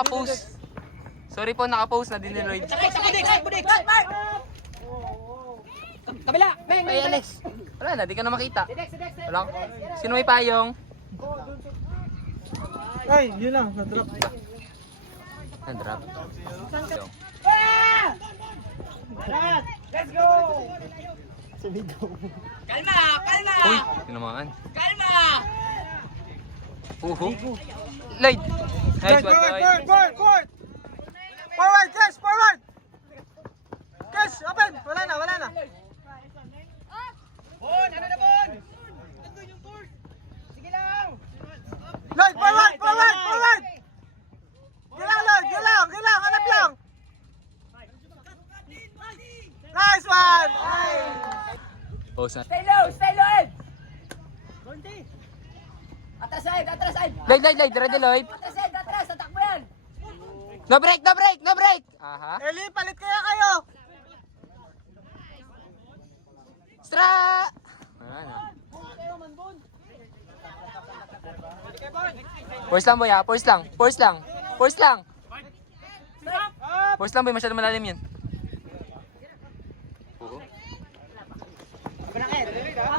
naka-post. Sorry po, naka-post na din ni Lloyd. Budik! Kabila! Ay, Alex. Wala na, di ka na makita. Wala. Sino may payong? Ay, yun lang, na-drop. Na-drop. Let's go! Sumigaw. Kalma! Uy, tinamaan. Kalma! Uhu. Lloyd. Nice one, Lloyd. Forward! Forward, Kes! Forward! Kes, open! Wala na. Bon! Ano na, Bon? Sige lang! Lloyd, forward! Gilang! Hanap lang! Nice one! Post na. Stay low, Ed! Atras, Ed! Lloyd, ready, Lloyd. Atras, tatakbo yan! No break! Aha. Eli, palit kaya kayo! Stra! Ano? Force lang, boy, ha? Force lang, boy. Masyado malalim yan.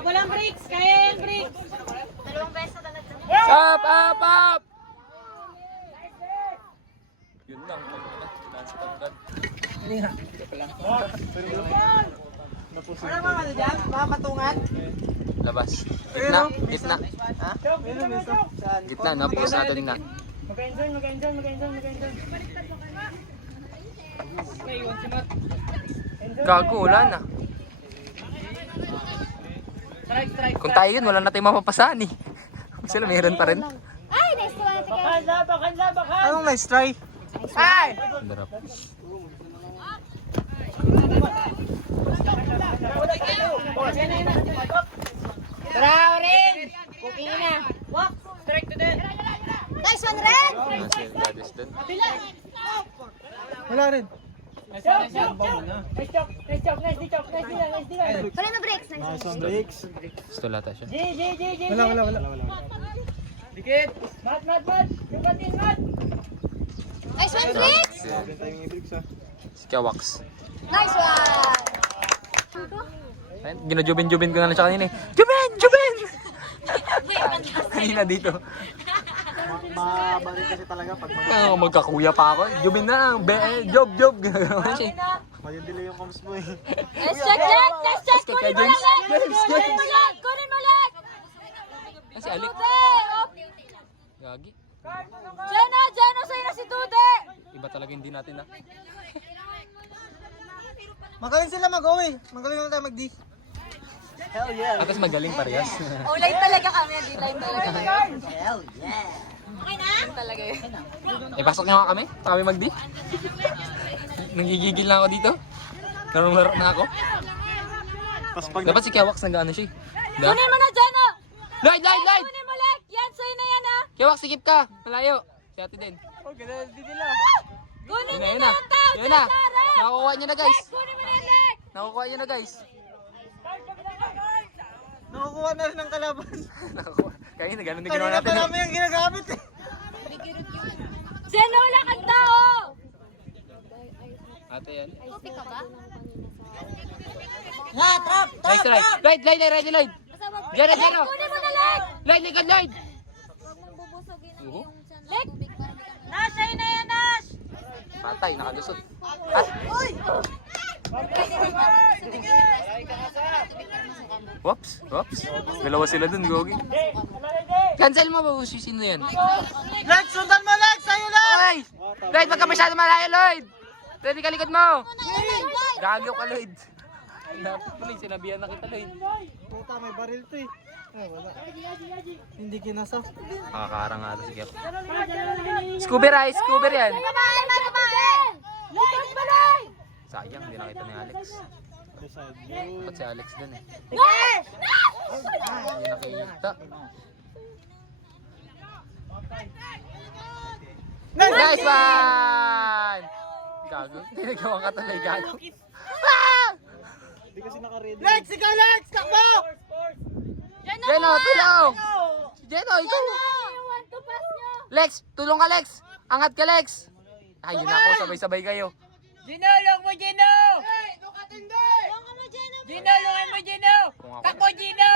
Walang breaks, kaya yung breaks. Dalawang beses na Up! Yun lang. Ano mga ano dyan? Mga patungan? Labas. Gitna. Ha? Saan? Gitna, no? Post natin na. Mag-enjoy. Gago, wala na. Strike. Kung tayo yun, wala na tayong mapapasahan eh. Sila mayroon pa rin. Ay, nice to one. Bakan! Anong nice try? Ay! Darap. Tara, Orin! Cooking na! Walk! Strike to the... Nice one, Ren! Nasa yung dadis dun. Wala rin. Nice job! Nice D! Wala na breaks. Nice one. Breaks. Gusto lata siya. G! Wala. Dikit! Mat! Yung batin, Mat! Nice one, breaks! Si Kawax. Nice one! Ginajubin ko nga lang siya kanina eh. Jubin! Kanina dito. Mabalik kasi talaga pag Magkakuya pa ako. Jubin na lang. Job. Ginagawa siya. mayudili yung comms mo eh. Let's check! Kay Kunin mo James. lang! Kunin mo lang! Si Alik. Tude! Gagi. Jeno, sa'yo na si Tude! Iba talaga hindi natin na. Magaling sila mag-uwi. Magaling na tayo mag-D. Hell yeah. At tapos magaling parehas. Online talaga kami, di line talaga kami. Okay na? Talaga yun. Pasok niyo nga kami. Kami mag-D. Nangigigil na ako dito. Laro na ako. Dapat si Kawax nag-ano siya eh. Kunin mo na, Jeno! Lloyd! Kunin mo lang! Yan, sa'yo na yan, ha! Kawax, sikip ka. Malayo. Si ate din. Kunin Yun niyo na. na ang tao Yun dyan na. sa harap! Nakukuha niyo na guys. Kunin mo na yan, Lex! Nakukuha niyo na guys. Nakukuha na rin ng kalaban. Nakukuha. Kaya na ganun din ginawa Kanina natin. pa namin yung ginagamit eh. Jeno, wala kang tao! Ate yan. Kopi ka ba? Nice try. Lloyd! Lloyd! Jero! Kunin mo na, Lex! Lloyd! Lloyd! Uhu. Lex! Nash, sa'yo na yan, Nash! Patay, nakalusot. Ah! Whoops! Dalawa sila dun, Gogi. Cancel mo ba? Sino yan? Lex, sundan mo Lex! Sa'yo Lex! Oy! Lloyd, wag ka masyado malayo, Lloyd! Ready ka likod mo! Gagaw ka, Lloyd. Dapat tuloy, sinabihan na kita, Lloyd. Puta, may baril to eh. Ay, wala. Hindi kinasa. Nakakarang nga ito si Kep. Scoober yan. Kumain! Lex, balay! Sayang, hindi nakita ni Alex. Dapat si Alex dun eh. Nash! Hindi nakita. Nice one! Gago. Tinagawa ka tuloy, gago. Hindi kasi naka-ready. Lex, ikaw Lex! Takbo! Jeno, tulong! Jeno, ikaw! Want to pass nyo! Lex, tulong ka Lex! Angat ka Lex! Ay, yun ako. Sabay-sabay kayo. Gino, long mo, Gino! Gino, longan mo, Gino! Kung ako. Takbo, Gino!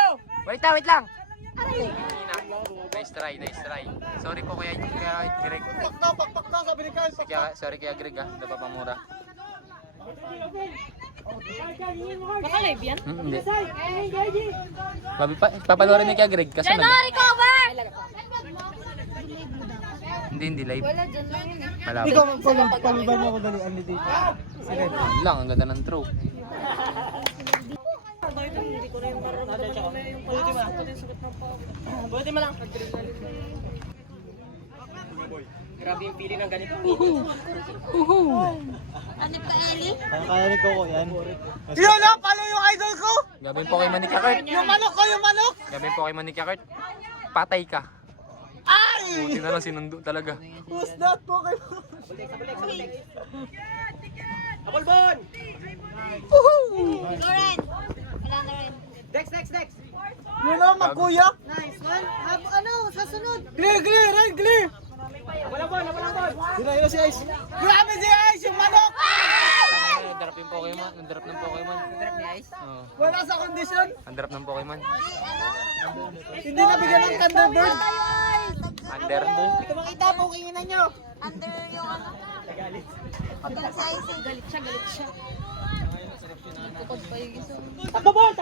Wait lang. Nice try. Sorry po kaya Greg. Pakpak na, sabi ni Kyle. Sorry kaya Greg ah. Napapamura. Naka-live yan? Hindi. Papanoorin niya kaya Greg kasi recover! Hindi live. Wala, dyan lang yun eh. Malapit. Ikaw, paliban mo ako dalian ni dito. Sige. Yun lang, ang ganda ng throw. Buti mo lang. Grabe yung feeling ng ganito. Anip ka, Eli? Kaya ni Coco yan. Yun na, palo yung idol ko! Gabi yung Pokemon ni Kakart. Yung manok! Gabi yung Pokemon ni Kakart. Patay ka. Ay! Buti na lang sinundo talaga. Who's that Pokemon? Apolbon! Go rin. Wala na rin. Dex! Yun na, magkuya! Nice one. Ano, sa sunod. Clear! Walang bon! Yun si Ice. Grabe si Ice, yung manok! Nandarap yung Pokemon. Nandarap ng Pokemon. Drop ni Ice. Oo. Wala sa kondisyon. Nandarap ng Pokemon. Hindi nabigyan ng Thunderbird. Under. Hindi ko makita, pukinginan nyo. Under yung ano. Pagka sa ice eh. Galit siya. Tukod pa yung isa. Takbo bon!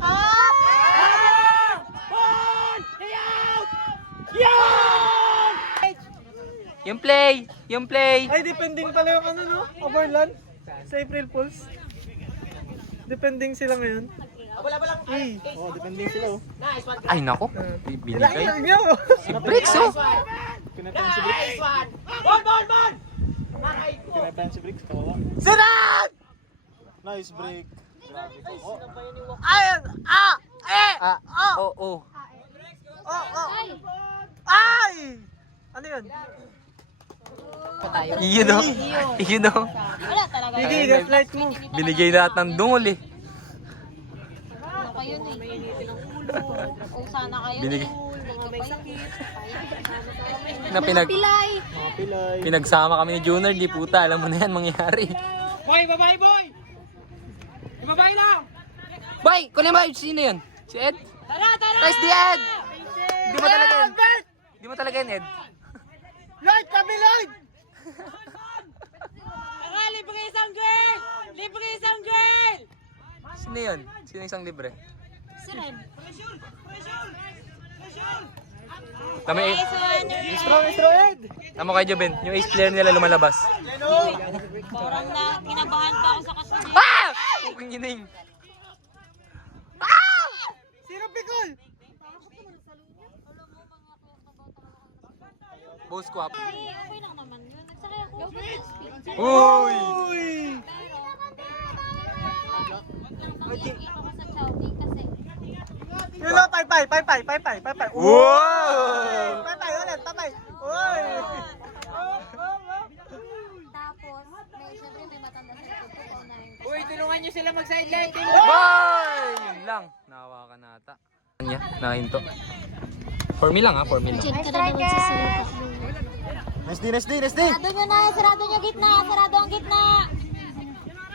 Up! Bon! Stay out! Yan! Yung play. Ay, depending pala yung ano, no? Overland. Sa April Fools. Depending sila ngayon. Oh, depending sila, oh. Nice one! Ay nako. Binigay. Ilag nyo! Si Bricks oh. Pinapayan si Bricks. Nice one! Bon! Pinapayan si Bricks, kawawa. Sirat! Nice break. Ay! Oo. Ay! Ano yun? Yun oh. Wala talaga. Sige, the flight mo. Binigay lahat ng dungol eh. Ano kayo eh. Kung sana kayo Binigay. eh. Na Pilay. Pilay. pinagsama kami ni Junior, di puta, alam mo na yan mangyari. Boy! Babae! Yung babae lang! Boy, kunin mo, sino yun? Si Ed? Tara! Guys, di Ed! Di mo talaga yun. Di mo talaga yun, Ed. Lloyd! Kami, Lloyd! Tara! Libre isang girl! Sino yun? Sino isang libre? Si Ren. Kami, Mr. Ed! tama kay Joben, yung ace player nila lumalabas. Parang na kinabahan pa ako sa kasunod. Ah! Puking gining. Sino Pikol? Boss swap. Okay lang naman yun. Nagsakay ako. Uy! Uy! Nakikita ko sa Chowking kasi. Yun na, pay. Wow! Pay ulit, pay. Uy! Tapos, syempre may matanda sa likod ko. Paunahin ko. Uy! Tulungan nyo sila mag-sideline! Boy! Yun lang. Nahawakan na ata. Kanya, nahinto. For me lang ha, for me lang. Check ka na naman sa salita. Nice D. Sarado nyo na, sarado nyo gitna, sarado ang gitna.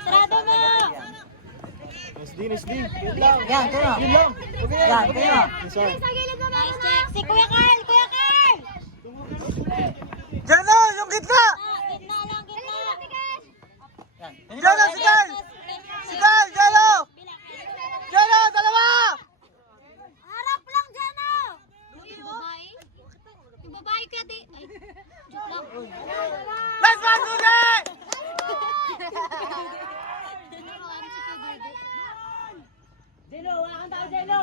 Sarado mo! Nice D. Yan, kaya. Yun lang. Yan, kaya. Nice check. Si Kuya Carl! Diyan na, yung gitna! Gitna lang, gitna. Diyan na, si Carl! Si Carl, diyan na! Diyan na, dalawa! Harap lang dyan oh! Yung babae? Yung babae kaya di... Ay, joke lang. Let's go, Sude! Jeno! Wala kang tao, Jeno!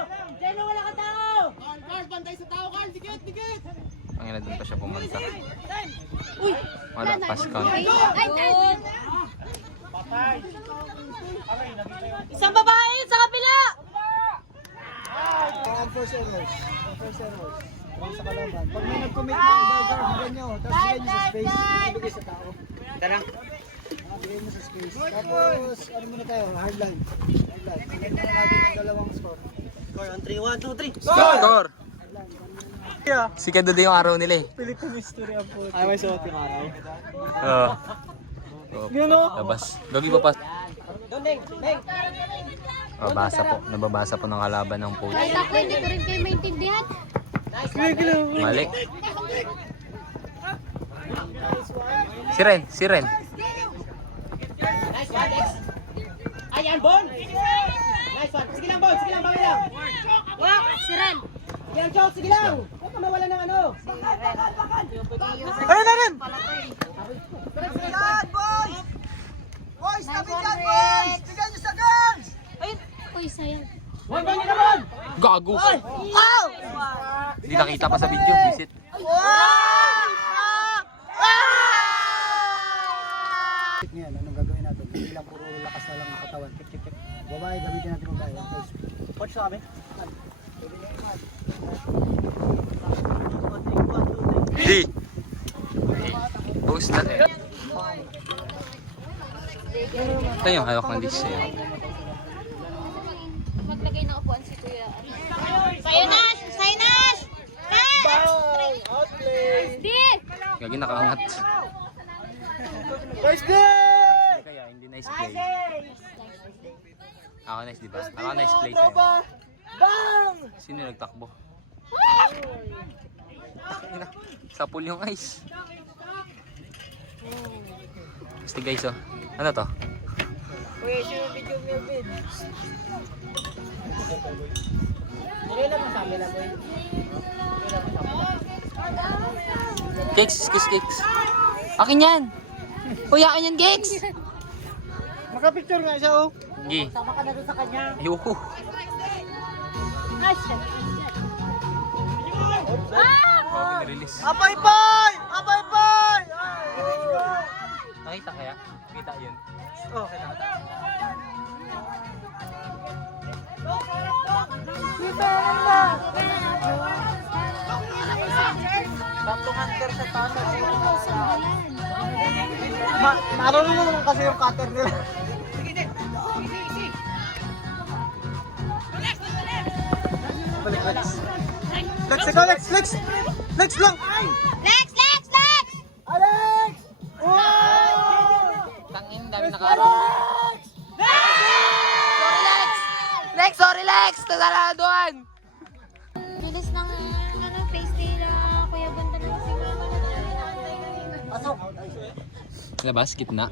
Wala kang tao! Carl! Bantay sa tao, Carl! Dikit! Pangina doon pa siya pumunta. Wala, pass count. Good. Isang babae sa kabila! Ang first errors. Parang sa kalaban. Pag may nag-commit ng burger, bigyan nyo. Tapos bigyan nyo sa space. Ibigay sa tao. Tara! Bigay mo sa space. Tapos, ano muna tayo? Hardline. Tignan na natin yung dalawang score. Score on 3, 1, 2, 3. Score! Yeah. Si Kadude yung araw nila eh. Philippine history ang puti. Ay, may suot yung araw. Oo. Yun o. Labas. Gagi pa pa. Nababasa po. Nababasa po ng kalaban ng puti. Kahit ako hindi ko rin kayo maintindihan. Mali. Si Ren. Si Ren. Nice one, Dex. Ayan, Bon. Nice one. Sige lang, Bon. Sige lang, bawi lang. Si Ren. Sige lang, Chok. Sige lang. Huwag ka mawala ng ano. Ayun na rin! Boys, tabi dyan, boys! Bigyan nyo sa girls! Ayun. Uy, sayang. Bon, Bon, yun na, Bon. Gago. Hindi nakita pa sa video. Visit. Ngayon, anong gagawin natin? Hindi lang puro lakas na lang ang katawan. Kik, kik, kik. Babae, gamitin natin babae. Coach sa kami. Di. Post na eh. Ito yung hawak ng dish eh. Maglagay ng upuan si Kuya. Sayo Nash! Sayo Nash! Di! Gagi nakaangat. Nice day! Kaya hindi nice play. Ako nice diba? Ako nice play sa'yo. Bang! Sino yung nagtakbo? Sa pool yung ice. Basta guys oh. Ano to? Cakes, cakes. Akin yan! Uy, akin yan, cakes! Makapicture nga siya oh. Gi. Sama ka na doon sa kanya. Ayoko. Nice! Grabe na-release. Apay-pay! Apay-pay! Nakita kaya? Kita yun. Oh. Tatlong hunter sa taas. Marunong naman kasi yung cutter nila. Balik, Lex. Lex, ikaw, Lex, Lex! Lex lang! Lex! Lex! Lex! Alex! Wow! Tanging dami nakaro. Sorry Lex! Lex, sorry Lex! Nasala doon! Bilis ng face nila. Kuya Banda na kasi mama na Pasok! Labas, gitna.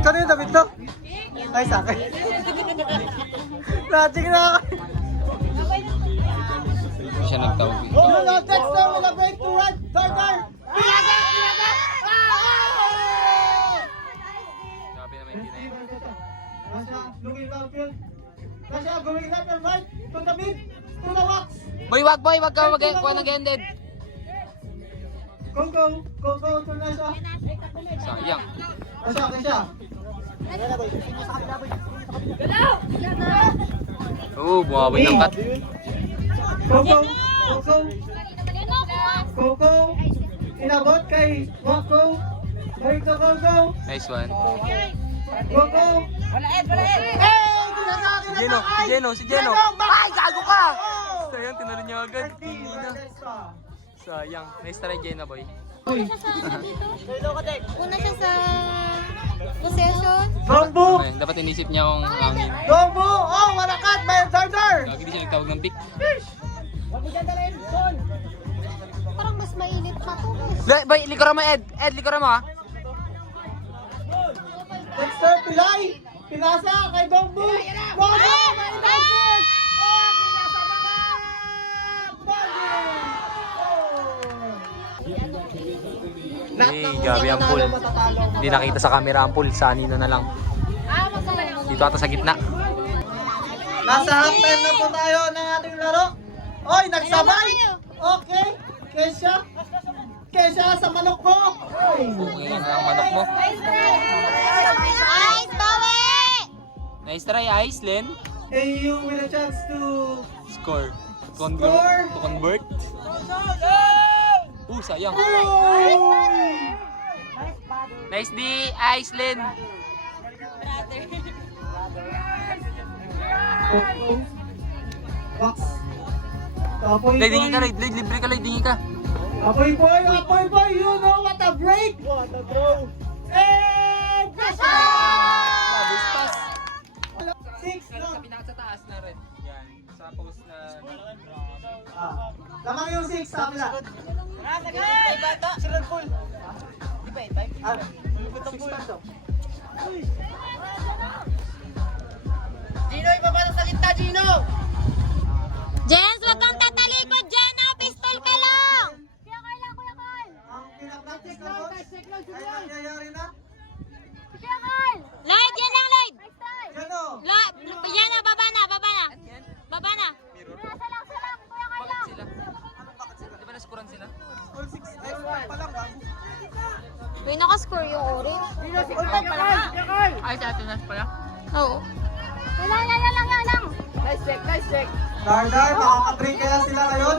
Kano yung damit to? Ay, sa akin. Nating na ako. Hindi siya nagtawag. Text na, wala break to run. Dargar! Grabe naman hindi na yun. Masya, looking downfield. Masya, going left and right. To the mid. To the box. Boy, wag ka kuha ng ended. Go, go. Go, go. To Nasha. Sayang. Masya, Masya. Oo, bumawi ng cut. Go, go. Go, go. Go, go. Inabot kay Wako. Going to go, go. Nice one. Go, go. Jeno, si Jeno. Ay, gago ka! Sayang, tinalo niya agad. Hindi na. Sayang. Nice try, Jeno, boy. Una siya sa possession. Bambu. Ayun, dapat inisip niya kung hangin. Bambu. Oh, walakat. May Dargar. Gagi di siya nagtawag ng pick. Huwag mo dyan dalhin, Bon. Parang mas mainit pa to. Boy, likuran mo, Ed. Ed, likuran mo, ha? Dexter Pilay. Pinasa kay Bambu. Bambu. May Dargar. Oh, pinasa naman. Hey, gabi ang pool. Hindi nakita sa camera ang pool. Sa anino na lang. Dito ata sa gitna. Nasa halftime na po tayo ng ating laro. Oy, nagsabay. Okay. Kesha sa manok ko. Ngayon ang manok mo. Nice, bawi! Nice try, Iceland. AU with a chance to Score. Score. To convert. Sayang. Nice D, Iceland. Box. Apoy Lloyd, dingi ka, boy. Lloyd. Lloyd, libre ka, Lloyd. Dingi ka. Apoy boy. Apoy boy. You know what a break. What a throw. And Labos pass. 6 Sa lang. pinaka sa taas na red. Yan. Sa post na... Lamang yung 6 sa kabila. Gino, ibaba na sa gitna, Gino! Jens, wag kang tatalikod dyan ah! Pistol ka lang! Kuya Carl lang, Kuya Carl! Ang pinapractice na boss. Ay nangyayari na. Kuya Carl! Lloyd, yan lang, Lloyd! Yan o. Yan na, baba na, baba na! Baba na! Salang, Kuya Carl Bakit lang! sila? Di ba naskuran sila? All 6 expert pa lang. Bago. May nakascore yung orange. Ay, sa atin na pala. Oo. Yan lang! Nice check! Dardar, makaka-train kaya sila ngayon?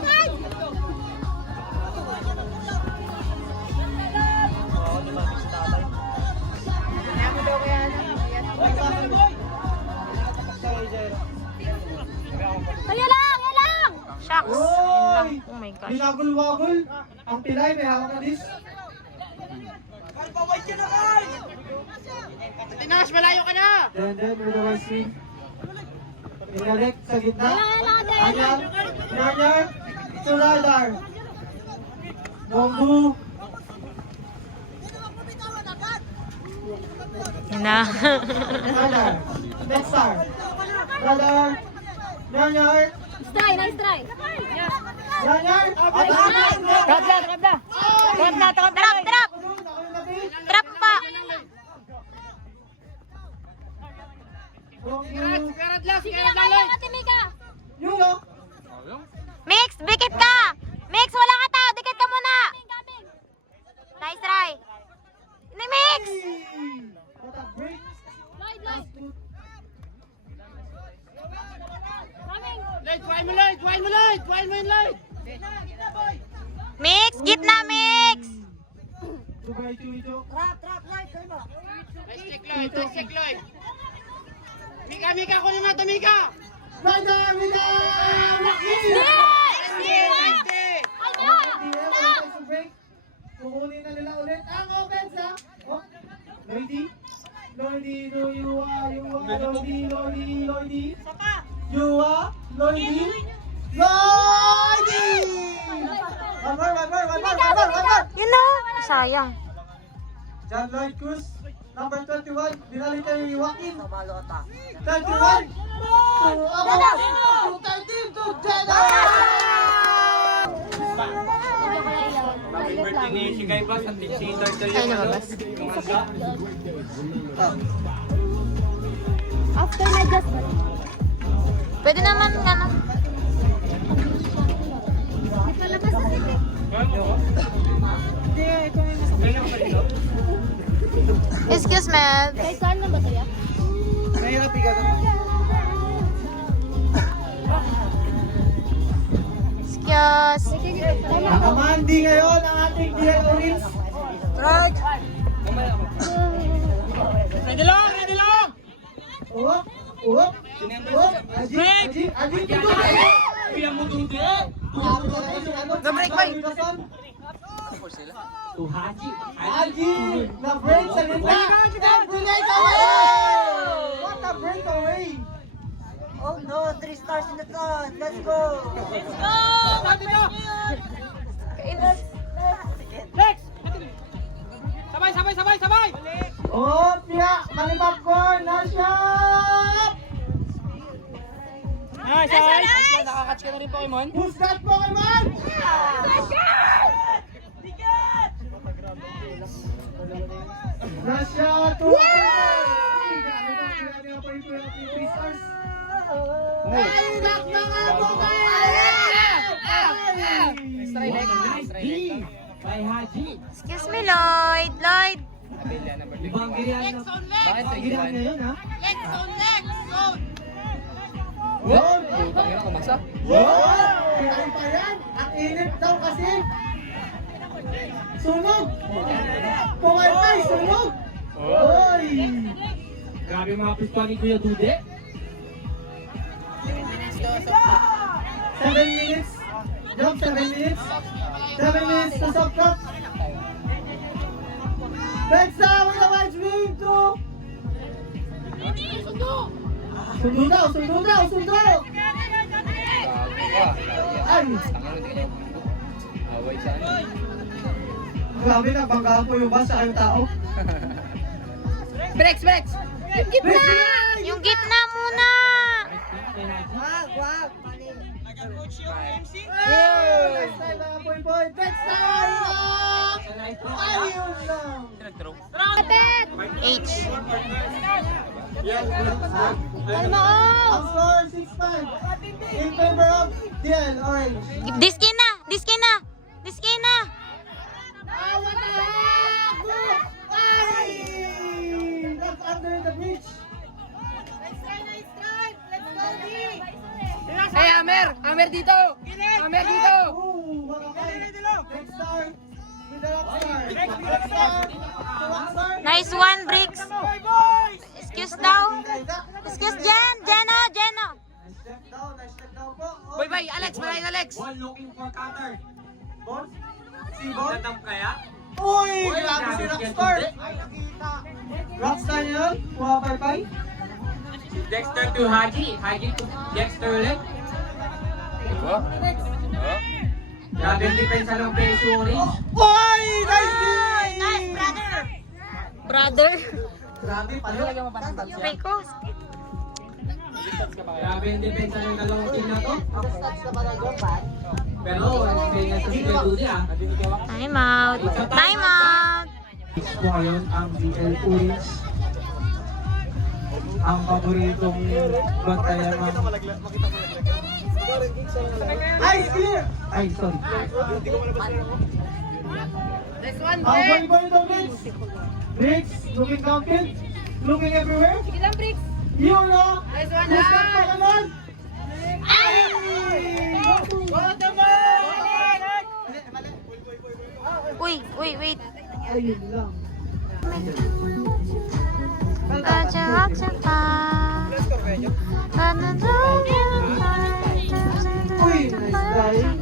Yan lang! Shucks! Oy! Oh my gosh. Binagul-wagul. Ang pilay, may hawak na dis. Tinash, malayo ka na! Then, with the right swing. Inalik sa gitna. Yan lang! Nyanyar. To Dardar. Bombu. Yan na. Dardar. Next star. Dardar. Nyanyar. Nice try! Nyanyar. Drop! Drop pa! Sige na kaya nga, Timika! Yung no? Mix, dikit ka! Mix, wala ka tao! Dikit ka muna! Nice try! Mix! What a break. Lloyd, kuhain mo, Lloyd! Mix, gitna, mix! Subay Chuito. Nice check, Lloyd! Mika, kunin mo ito, Mika! Dardar, Mika! Laki! Kukunin na nila ulit ang offense ha. Oh, Lloydie. Lloydie, no, Lloydie. Lloydie. One more. Yun na! Sayang. John Lloyd Cruz, number 21. Binalik kay Joaquin. 31. To Abas. To 13. To Jeddah. Ay, lumabas. After my adjustment. Pwede naman gano'n. Excuse me. Kahit saan na ba ito yan? Mahirap ikat. Excuse. Nakamandi ngayon ang ating DL Orange. Strike! Ready lang! Uwak! Aji! Na-break, Bay. Aji! Na-break sa gitna! And breakaway! What a breakaway! Oh no, 3 stars in the front. Let's go! Sabay! Oh, Pia! Mali popcorn! Nice shot! Nice! Nakakatch ka na rin, Pokemon. Who's that Pokemon? Nice shot! 2 stars! Nainak mga Excuse me, Lloyd. Lloyd. Ibang girihan na. Bakit sa Girihan iwan? ngayon ha? Wow! Putang ina, kumagsak. Wow! Kinain pa yan! Ang init daw kasi! Sunog! Pumalpay! Sunog! Oy! Grabe mga pispa ni Kuya Dude. 7 minutes. Jump 7 minutes. 7 minutes to soft cut. Next time with the white wing to. Sundo daw, sundo daw, sundo! Ay! Away sa ano. Grabe na, banggaan po yung bus sa kayong tao. Breaks! Gitna! Yung gitna muna! Next time mga boy. Next time! Ayun lang! Nag-throw. H. Ang score 6-5 in favor of DL Orange. Diskin na! Diskin na! Diskin na! What the heck? Ay! That's under the bridge. Hey, Amer dito! Amer dito! Ooh, mga kay. Next star. With the rockstar. Rockstar. Nice one, Bricks. Excuse daw. Excuse Jen. Jeno. Nice step down po. Oh, Boy, Alex! Malayin, Alex! Bon? Si Bon? Uy! Grabe si Rockstar! Rockstar niya yun? Pumapaypay? Dexter to Haji. Haji to Dexter ulit. Oh. Grabe ang depensa ng Peso Orange. Uy! Nice game! Nice, brother. Brother. Grabe pala. Rico. Grabe ang depensa ng dalawang team na to. Stats na pala doon, man. Pero, kaya sa Sika Dudi Time out. Time out. Next po ngayon ang DL Orange. Ang paboritong bantayan ng... Ice clear! Ay, sorry. Ang boy daw, Briggs. Briggs, looking downfield. Looking everywhere. Sige lang, Briggs. Yun, no? Nice one, ha? Naman. Ay! What the Uy, wait. Ayun lang. Got your rocks and fire. Uy, nice dive.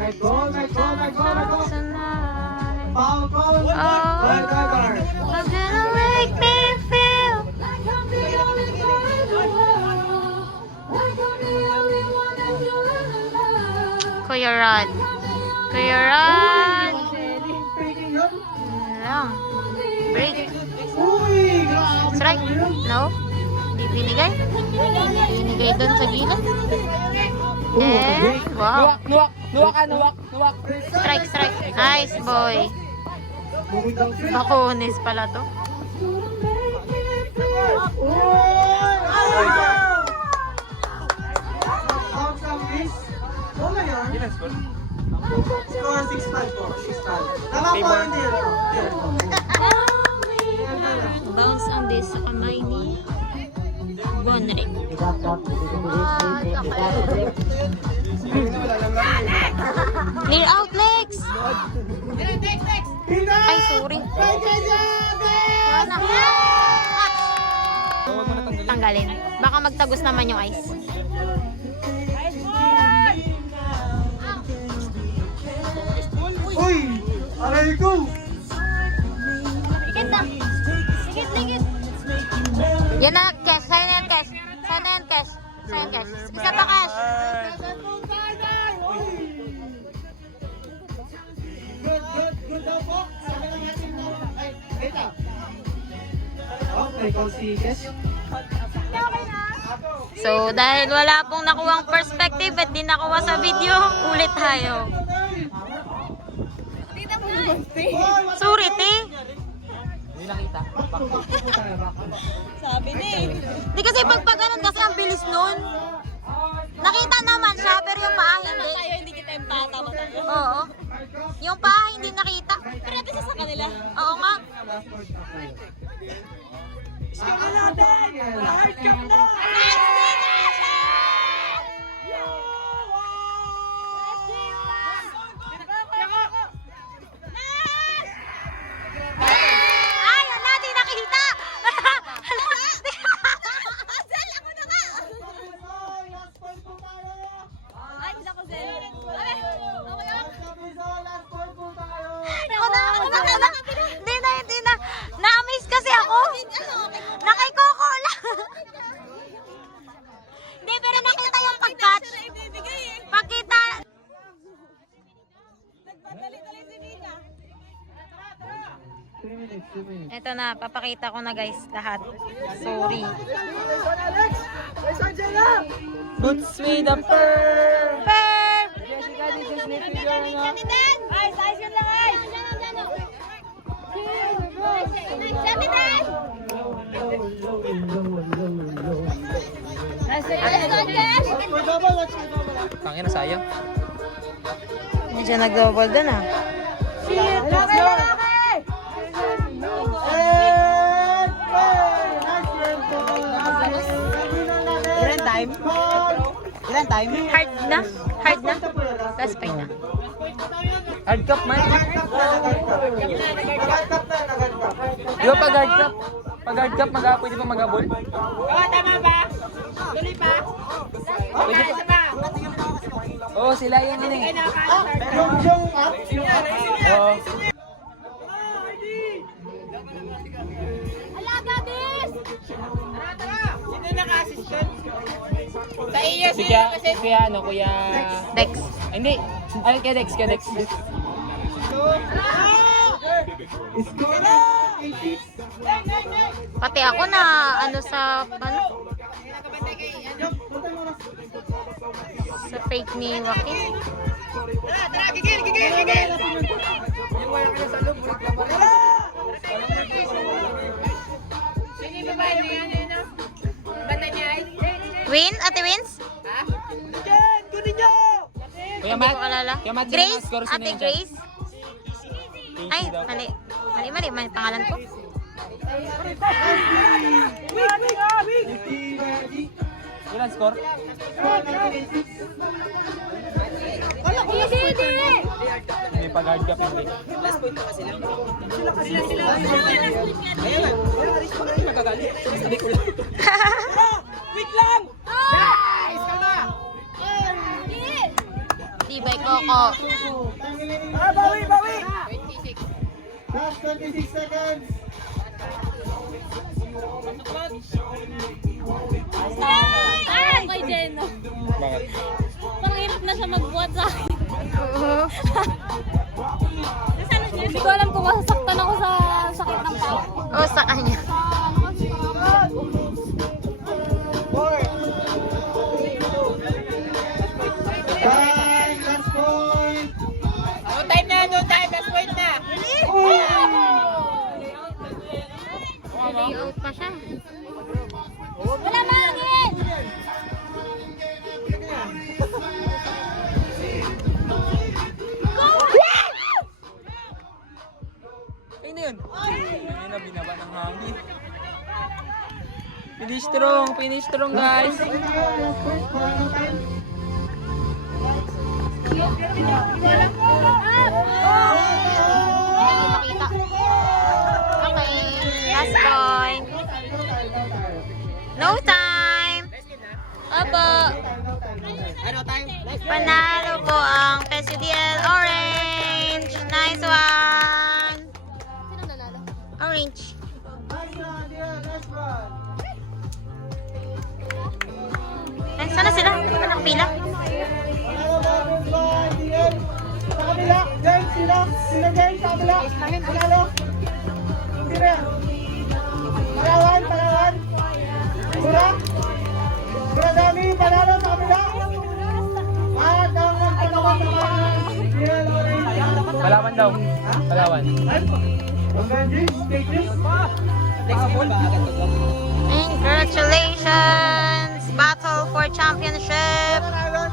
Right, forward to next time. May goal. Right goal. Foul goal. Red card. I'm gonna make me feel like I'm the only girl in the world. Like I'm the only one that you ever love. Kuya Rod. Faking yun. Lang. Break. Uy, grabe. Strike. No? Hindi binigay. Binigay doon sa gilid. Wow. Nuwak! Strike. Nice boy. Moving downfield. Bakunis pala to. Score 6-5 po. 6-5. Tama po, hindi yun. Bounce ang dis sa kamay ni Bonrick. Clear out, next! Ay, sorry. Wala na. Tanggalin. Baka magtagos naman yung ice. Uy! Aray ko! Ligit na. Ligit. Yan na, cash. Sa'yo na yan, cash. Isa pa, cash. Good daw po. Sabi lang natin mo. Ay, wait ah. Okay, call si Kes. So, dahil wala pong nakuwang perspective at di nakuha sa video, ulit tayo. Surit eh. Di kasi pag ganun kasi ang bilis nun. Nakita naman siya pero yung paa hindi. Hindi kita yung tama. Oo. Yung paa hindi nakita. Pero natin sa kanila. Oo nga. Ay, wala, di nakita. Ito na, papakita ko na guys lahat. Sorry. Boots with the fur. Jessica, this is Nicky Girl. Ice, ice yun lang, ice! Tangin na sayang. Medyo nag-double dun ah. Ilan time? Ilan time? Hard na? Hard na? Last point na. Hard cup man. Di ba pag hard cup? Pag hard cup, pwede pa mag-abol? Oo, tama ba? Tuloy pa? Pwede pa. Oo, sila yung ano eh. Yung up? Oo. Sino naka-assistant? Sa iyo, Si sino kasi? Kuya, ano, Kuya... Dex. Ay, hindi. Ay, kay Dex, kay Dex. Pati ako na ano sa ano? Sa fake ni Joaquin. Tara, gigil, gigil, gigil! Sino yung babae na yan, yun, no? Banda niya, ay? Win? Ate Wins? Ha? Kuya Hindi Matt. ko alala. Kuya Matt, Grace? sino ang score? Sino Ate yung Grace? dyan? Ay, daw. mali. Mali, pangalan ko. Ilan score? Hindi pag hard cup, hindi. Tibay Coco. Bawi, bawi! Last 26 seconds. Ay! Kay Jeno. Bakit? Parang hirap na siya magbuhat sa akin. Hindi ko alam kung masasaktan ako sa sakit ng paa. O, sa kanya. Time, last point. No time na, no time. Last point na. Out pa siya. Wala mangin! Ay na yun. Ayun na, binaba ng hangin. Finish strong guys. Hindi makita. Okay. Last point. No time. Opo. Ano time? Panalo po ang PSUDL Orange. Nice one. Orange. Ay, sana sila? Nakapila? Sa kabila, guys, sila guys, sa kabila. Panalo. Tira. Palawan. Sura. Sura dami, panalo sa kabila. At ang nagpanawan naman, PSUDL Orange. Palawan daw. Palawan. Congratulations, take this. Congratulations! Battle for championship! Palawan.